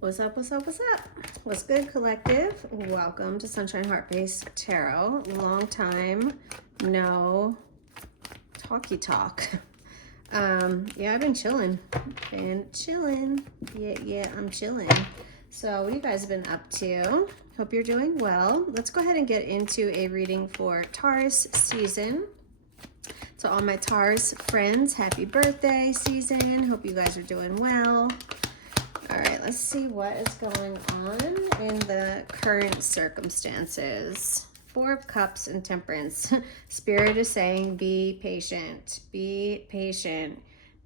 What's up, what's up, what's up? What's good, collective? Welcome to Sunshine Heart-Based Tarot. Long time no talky talk. Yeah, I've been chilling. Yeah, I'm chilling. So what you guys have been up to? Hope you're doing well. Let's go ahead and get into a reading for Taurus season. So all my Taurus friends, happy birthday season. Hope you guys are doing well. All right, let's see what is going on in the current circumstances. Four of Cups and Temperance. Spirit is saying be patient,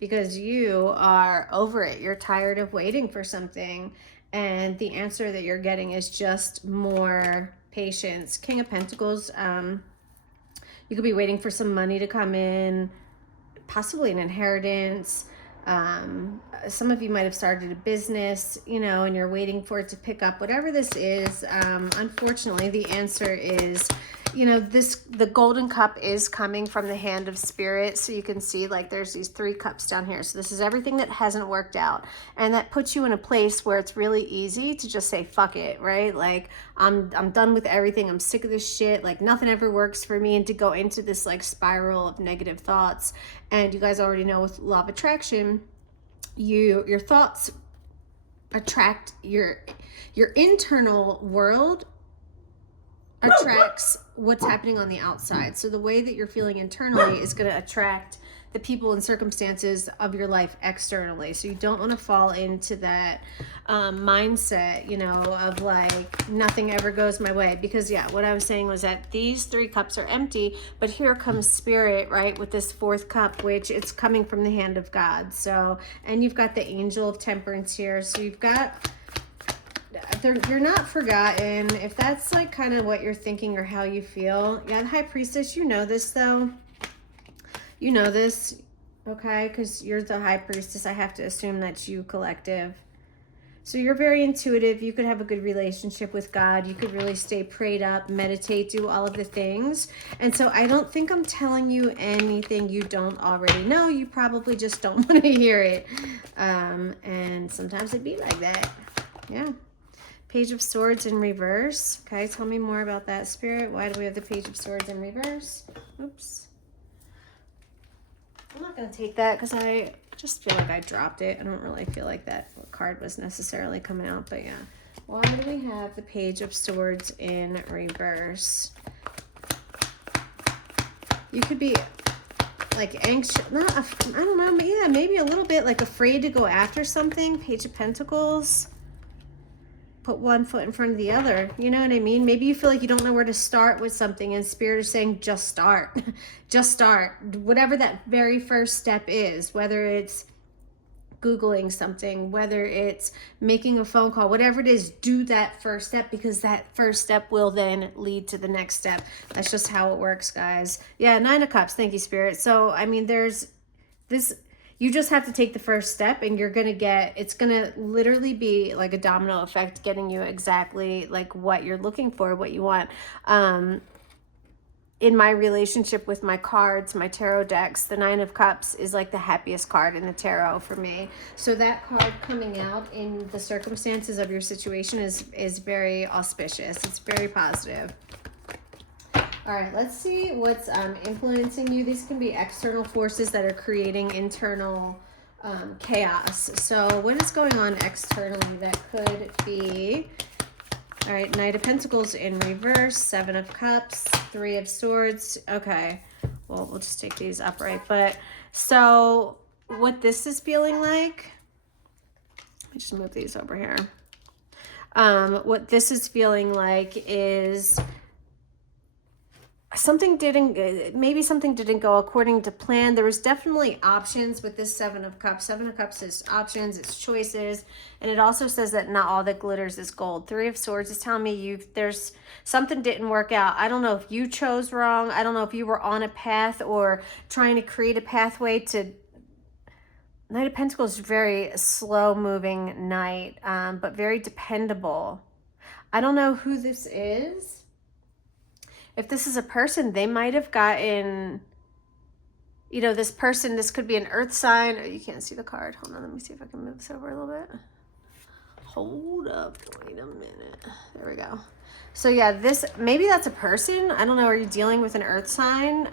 because you are over it. You're tired of waiting for something, and the answer that you're getting is just more patience. King of Pentacles, you could be waiting for some money to come in, possibly an inheritance. Some of you might have started a business, you know, and you're waiting for it to pick up. Whatever this is, unfortunately, the answer is, you know, the golden cup is coming from the hand of spirit. So you can see like there's these 3 cups down here. So this is everything that hasn't worked out. And that puts you in a place where it's really easy to just say, fuck it, right? Like I'm done with everything. I'm sick of this shit. Like nothing ever works for me. And to go into this like spiral of negative thoughts. And you guys already know with law of attraction, your thoughts attract your internal world attracts what's happening on the outside. So the way that you're feeling internally is going to attract the people and circumstances of your life externally. So you don't want to fall into that mindset, you know, of like nothing ever goes my way. Because yeah, what I was saying was that these 3 cups are empty, but here comes spirit, right, with this 4th cup, which it's coming from the hand of God. So, and you've got the angel of temperance here. So you've got, you're not forgotten. If that's like kind of what you're thinking or how you feel. Yeah, the High Priestess, you know this though. You know this, okay? Because you're the High Priestess. I have to assume that's you, collective. So you're very intuitive. You could have a good relationship with God. You could really stay prayed up, meditate, do all of the things. And so I don't think I'm telling you anything you don't already know. You probably just don't want to hear it. And sometimes it'd be like that. Yeah. Page of Swords in reverse. Okay, tell me more about that, Spirit. Why do we have the Page of Swords in reverse? Oops. I'm not going to take that because I just feel like I dropped it. I don't really feel like that card was necessarily coming out, but yeah. Why do we have the Page of Swords in reverse? You could be like anxious, I don't know, yeah, maybe a little bit like afraid to go after something. Page of Pentacles. Put one foot in front of the other. You know what I mean? Maybe you feel like you don't know where to start with something and Spirit is saying, just start. Just start. Whatever that very first step is, whether it's Googling something, whether it's making a phone call, whatever it is, do that first step because that first step will then lead to the next step. That's just how it works, guys. Yeah, 9 of Cups. Thank you, Spirit. So, I mean, there's this... You just have to take the first step and you're going to get, it's going to literally be like a domino effect getting you exactly like what you're looking for, what you want. In my relationship with my cards, my tarot decks, the 9 of Cups is like the happiest card in the tarot for me. So that card coming out in the circumstances of your situation is very auspicious. It's very positive. All right, let's see what's influencing you. These can be external forces that are creating internal chaos. So what is going on externally that could be... All right, Knight of Pentacles in reverse, 7 of Cups, 3 of Swords. Okay, well, we'll just take these upright. But so what this is feeling like... Let me just move these over here. What this is feeling like is... maybe something didn't go according to plan. There was definitely options with this 7 of Cups. 7 of Cups is options, it's choices. And it also says that not all that glitters is gold. 3 of Swords is telling me there's something didn't work out. I don't know if you chose wrong. I don't know if you were on a path or trying to create a pathway to... Knight of Pentacles is very slow moving knight, but very dependable. I don't know who this is. If this is a person, they might have gotten, you know, this person, this could be an earth sign. Oh, you can't see the card. Hold on, let me see if I can move this over a little bit. Hold up, wait a minute. There we go. So yeah, this, maybe that's a person. I don't know. Are you dealing with an earth sign?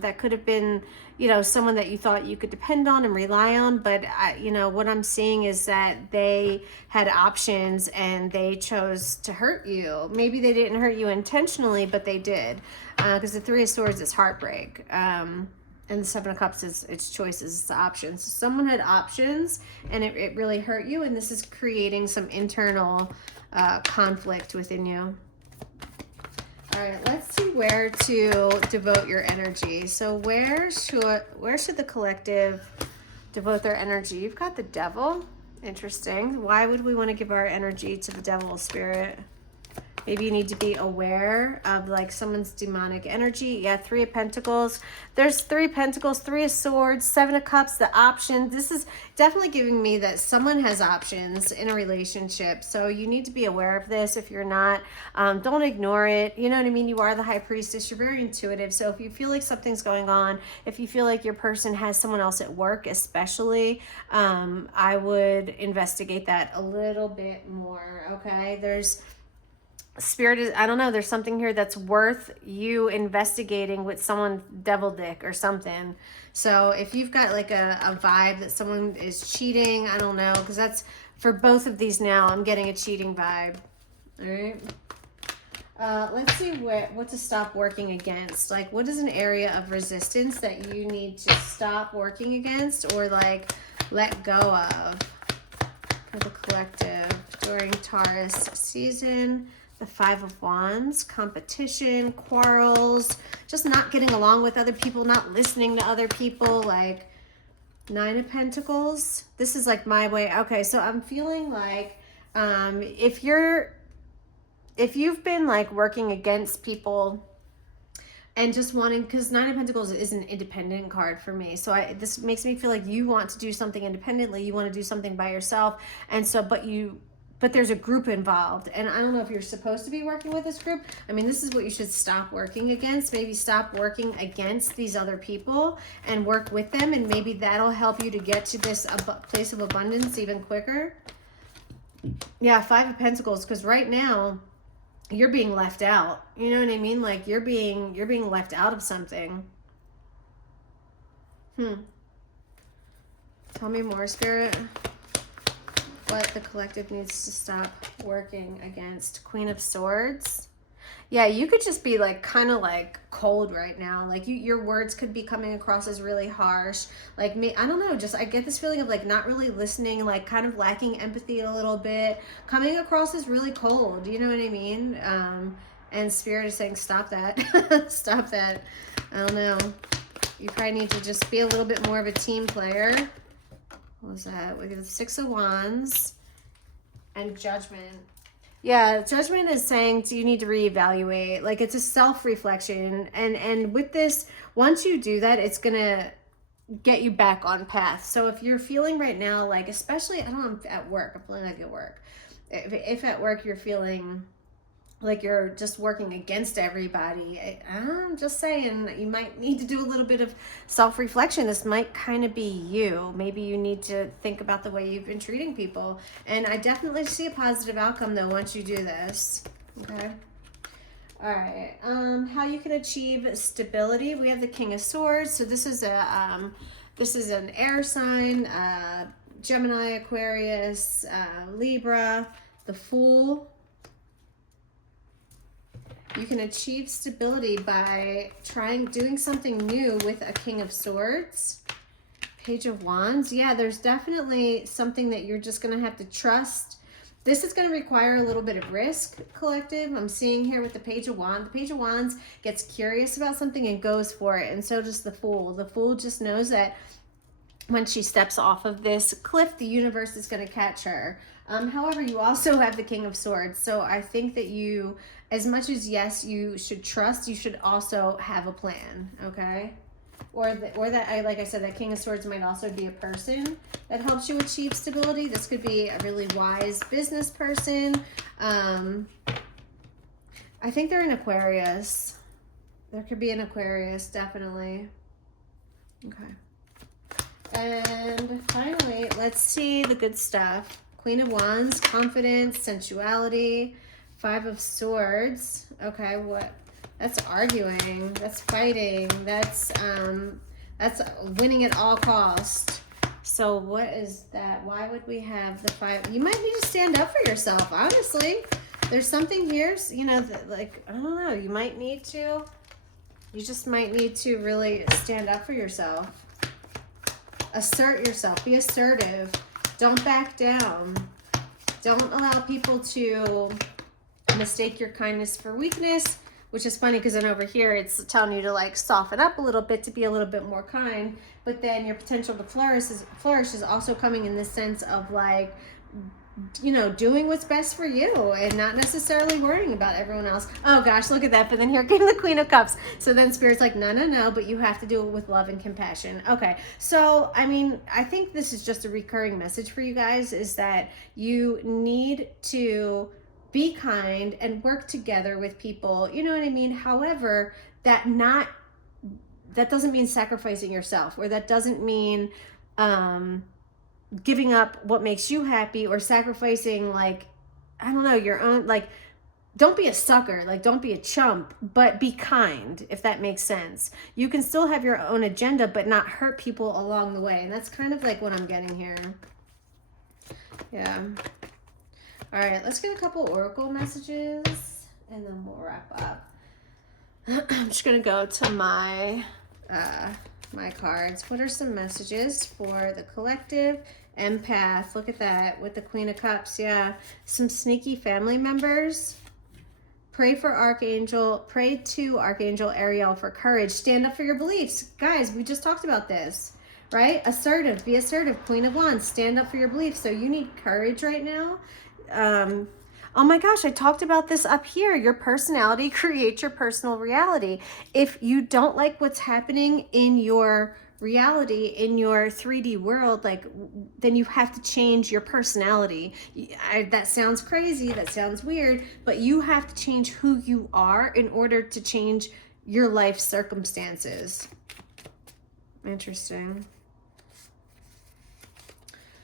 That could have been, you know, someone that you thought you could depend on and rely on. But you know, what I'm seeing is that they had options and they chose to hurt you. Maybe they didn't hurt you intentionally, but they did. Because the Three of Swords is heartbreak. And the Seven of Cups is it's choices, it's options. So someone had options and it really hurt you. And this is creating some internal conflict within you. All right, let's see where to devote your energy. So where should the collective devote their energy? You've got the Devil. Interesting. Why would we want to give our energy to the Devil, Spirit? Maybe you need to be aware of like someone's demonic energy. Yeah, Three of Pentacles. There's Three of Pentacles, Three of Swords, Seven of Cups, the option. This is definitely giving me that someone has options in a relationship. So you need to be aware of this. If you're not, don't ignore it. You know what I mean? You are the High Priestess. You're very intuitive. So if you feel like something's going on, if you feel like your person has someone else at work, especially, I would investigate that a little bit more, okay? There's Spirit is, I don't know, there's something here that's worth you investigating with someone devil dick or something. So if you've got like a vibe that someone is cheating, I don't know, because that's for both of these now, I'm getting a cheating vibe. All right. Let's see what to stop working against. Like, what is an area of resistance that you need to stop working against or like let go of for the collective during Taurus season? The Five of Wands, competition, quarrels, just not getting along with other people, not listening to other people, like Nine of Pentacles. This is like my way. Okay, so I'm feeling like if you've been like working against people and just wanting, because Nine of Pentacles is an independent card for me. So this makes me feel like you want to do something independently. You want to do something by yourself. And so, but there's a group involved. And I don't know if you're supposed to be working with this group. I mean, this is what you should stop working against. Maybe stop working against these other people and work with them. And maybe that'll help you to get to this place of abundance even quicker. Yeah, Five of Pentacles, because right now you're being left out. You know what I mean? Like you're being left out of something. Tell me more, Spirit. What the collective needs to stop working against. Queen of Swords. Yeah, you could just be like kind of like cold right now. Like your words could be coming across as really harsh. Like me, I don't know, just I get this feeling of like not really listening, like kind of lacking empathy a little bit. Coming across as really cold, you know what I mean? And Spirit is saying stop that. Stop that. I don't know. You probably need to just be a little bit more of a team player. What was that? We got the Six of Wands and Judgment. Yeah, Judgment is saying you need to reevaluate. Like it's a self-reflection. And with this, once you do that, it's going to get you back on path. So if you're feeling right now, like especially, I don't know, at work, I'm feeling like at work. If at work you're feeling like you're just working against everybody, I'm just saying you might need to do a little bit of self-reflection. This might kind of be you. Maybe you need to think about the way you've been treating people. And I definitely see a positive outcome though once you do this. Okay. All right. How you can achieve stability. We have the King of Swords. So this is an air sign, Gemini, Aquarius, Libra, the Fool. You can achieve stability by doing something new with a King of Swords. Page of Wands. Yeah, there's definitely something that you're just going to have to trust. This is going to require a little bit of risk, collective. I'm seeing here with the Page of Wands. The Page of Wands gets curious about something and goes for it. And so does the Fool. The Fool just knows that when she steps off of this cliff, the universe is going to catch her. However, you also have the King of Swords. So I think that you, as much as yes, you should trust, you should also have a plan, okay? Or that, like I said, that King of Swords might also be a person that helps you achieve stability. This could be a really wise business person. I think they're in Aquarius. There could be an Aquarius, definitely. Okay. And finally, let's see the good stuff. Queen of Wands, confidence, sensuality. Five of Swords. Okay, what? That's arguing. That's fighting. That's winning at all cost. So what is that? Why would we have the five? You might need to stand up for yourself, honestly. There's something here, you know, that, like, I don't know, you might need to. You just might need to really stand up for yourself. Assert yourself. Be assertive. Don't back down. Don't allow people to mistake your kindness for weakness, which is funny because then over here it's telling you to like soften up a little bit to be a little bit more kind. But then your potential to flourish is also coming in the sense of like, you know, doing what's best for you and not necessarily worrying about everyone else. Oh gosh, look at that. But then here came the Queen of Cups. So then Spirit's like, no, but you have to do it with love and compassion. Okay. So, I mean, I think this is just a recurring message for you guys, is that you need to be kind and work together with people. You know what I mean? However, that doesn't mean sacrificing yourself, or that doesn't mean, giving up what makes you happy, or sacrificing, like, I don't know, your own, like, don't be a sucker, like, don't be a chump, but be kind, if that makes sense. You can still have your own agenda, but not hurt people along the way. And that's kind of like what I'm getting here. Yeah. All right, let's get a couple oracle messages and then we'll wrap up. I'm just gonna go to my cards. What are some messages for the collective? Empath, look at that with the Queen of Cups. Yeah, some sneaky family members. Pray to Archangel Ariel for courage. Stand up for your beliefs. Guys, we just talked about this, right? Assertive, be assertive. Queen of Wands, stand up for your beliefs. So you need courage right now. Oh my gosh, I talked about this up here. Your personality creates your personal reality. If you don't like what's happening in your reality, in your 3D world, like, then you have to change your personality. That sounds crazy, that sounds weird, but you have to change who you are in order to change your life circumstances. Interesting.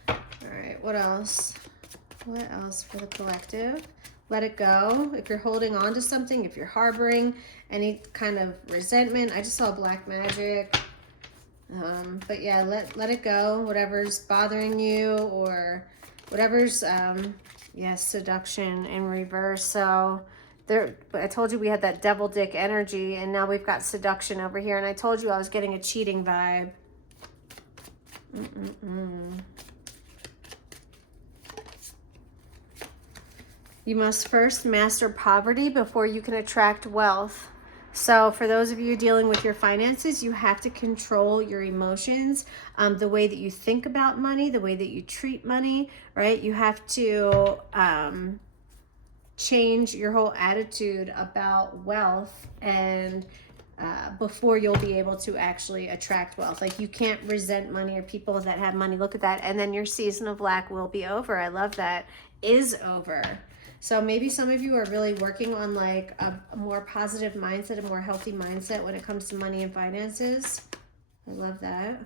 All right, what else? What else for the collective? Let it go. If you're holding on to something, if you're harboring any kind of resentment. I just saw black magic. But yeah, let it go. Whatever's bothering you, or whatever's, yes, seduction in reverse. So there, I told you we had that devil dick energy, and now we've got seduction over here. And I told you I was getting a cheating vibe. You must first master poverty before you can attract wealth. So for those of you dealing with your finances, you have to control your emotions, the way that you think about money, the way that you treat money, right? You have to change your whole attitude about wealth, and before you'll be able to actually attract wealth. Like, you can't resent money or people that have money. Look at that. And then your season of lack will be over. I love that. Is over. So maybe some of you are really working on like a more positive mindset, a more healthy mindset when it comes to money and finances. I love that.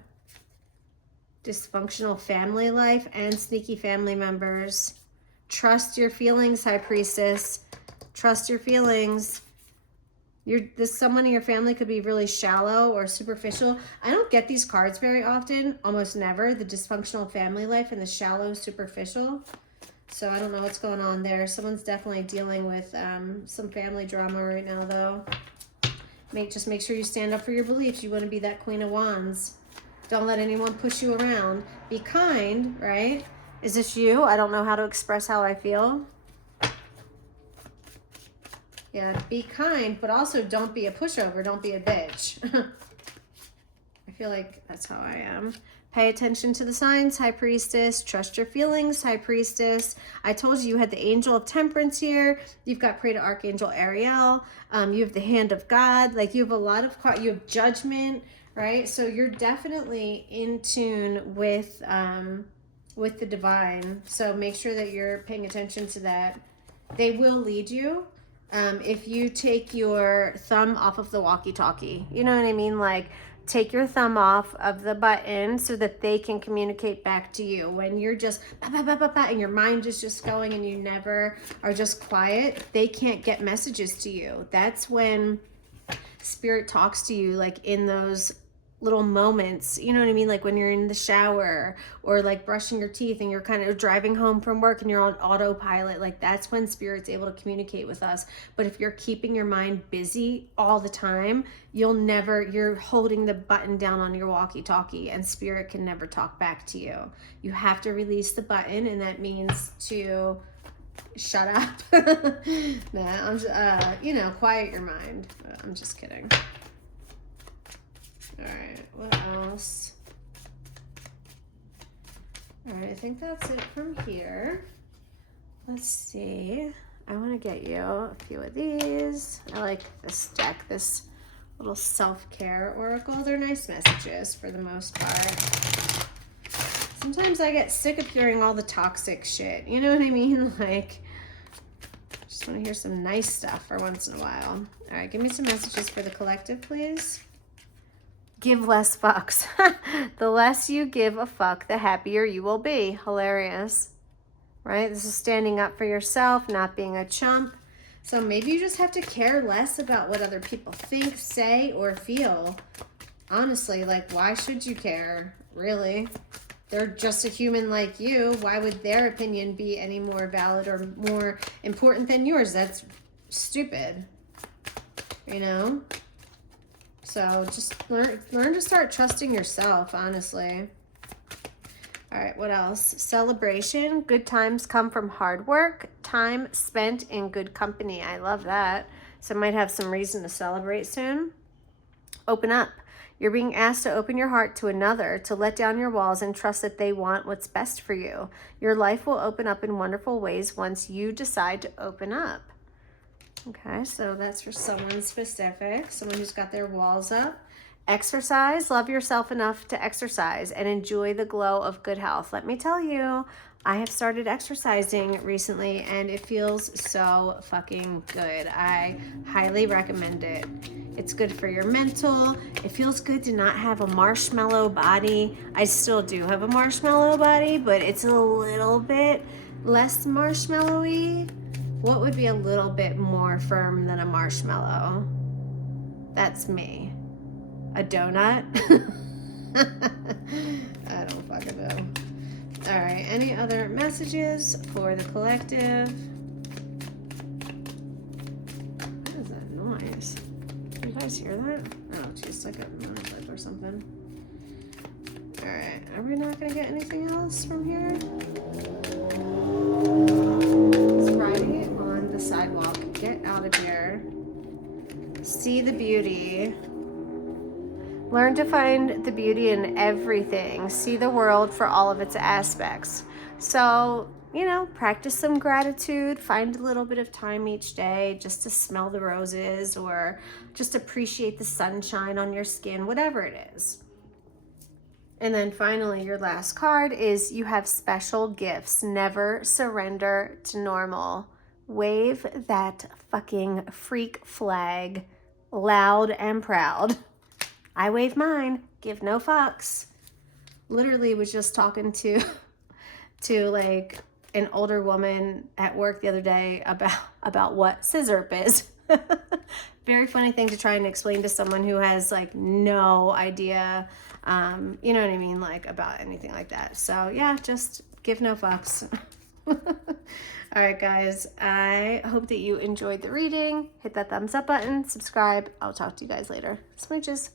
Dysfunctional family life and sneaky family members. Trust your feelings, High Priestess. Trust your feelings. Someone in your family could be really shallow or superficial. I don't get these cards very often, almost never. The dysfunctional family life and the shallow superficial. So I don't know what's going on there. Someone's definitely dealing with some family drama right now, though. Just make sure you stand up for your beliefs. You want to be that Queen of Wands. Don't let anyone push you around. Be kind, right? Is this you? I don't know how to express how I feel. Yeah, be kind, but also don't be a pushover. Don't be a bitch. I feel like that's how I am. Pay attention to the signs, High Priestess. Trust your feelings, High Priestess. I told you had the Angel of Temperance here. You've got Pray to Archangel Ariel. You have the Hand of God. Like, you have a lot of, you have Judgment, right? So you're definitely in tune with the divine. So make sure that you're paying attention to that. They will lead you. If you take your thumb off of the walkie-talkie, you know what I mean? Like, take your thumb off of the button so that they can communicate back to you. When you're just and your mind is just going and you never are just quiet, they can't get messages to you. That's when spirit talks to you, like in those little moments, you know what I mean? Like when you're in the shower or like brushing your teeth and you're kind of driving home from work and you're on autopilot, like that's when spirit's able to communicate with us. But if you're keeping your mind busy all the time, you're holding the button down on your walkie-talkie and spirit can never talk back to you. You have to release the button, and that means to shut up. Nah, I'm just, quiet your mind. I'm just kidding. All right, what else? All right, I think that's it from here. Let's see. I want to get you a few of these. I like this deck, this little self-care oracle. They're nice messages for the most part. Sometimes I get sick of hearing all the toxic shit. You know what I mean? Like, just want to hear some nice stuff for once in a while. All right, give me some messages for the collective, please. Give less fucks. The less you give a fuck, the happier you will be. Hilarious. Right? This is standing up for yourself, not being a chump. So maybe you just have to care less about what other people think, say, or feel. Honestly, like, why should you care? Really? They're just a human like you. Why would their opinion be any more valid or more important than yours? That's stupid. You know? So just learn to start trusting yourself, honestly. All right, what else? Celebration. Good times come from hard work. Time spent in good company. I love that. So I might have some reason to celebrate soon. Open up. You're being asked to open your heart to another, to let down your walls and trust that they want what's best for you. Your life will open up in wonderful ways once you decide to open up. Okay, so that's for someone specific, someone who's got their walls up. Exercise. Love yourself enough to exercise and enjoy the glow of good health. Let me tell you, I have started exercising recently and it feels so fucking good. I highly recommend it. It's good for your mental. It feels good to not have a marshmallow body. I still do have a marshmallow body, but it's a little bit less marshmallowy. What would be a little bit more firm than a marshmallow? That's me. A donut? I don't fucking know. All right, any other messages for the collective? What is that noise? You guys hear that? Oh, geez, like a monolith or something. All right, are we not gonna get anything else from here? Riding it on the sidewalk. Get out of here. See the beauty. Learn to find the beauty in everything. See the world for all of its aspects. So, practice some gratitude. Find a little bit of time each day just to smell the roses or just appreciate the sunshine on your skin, whatever it is. And then finally, your last card is you have special gifts. Never surrender to normal. Wave that fucking freak flag loud and proud. I wave mine. Give no fucks. Literally was just talking to like an older woman at work the other day about what scissor is. Very funny thing to try and explain to someone who has like no idea, you know what I mean, like about anything like that. So yeah, just give no fucks. All right, guys, I hope that you enjoyed the reading. Hit that thumbs up button, subscribe. I'll talk to you guys later. Smooches.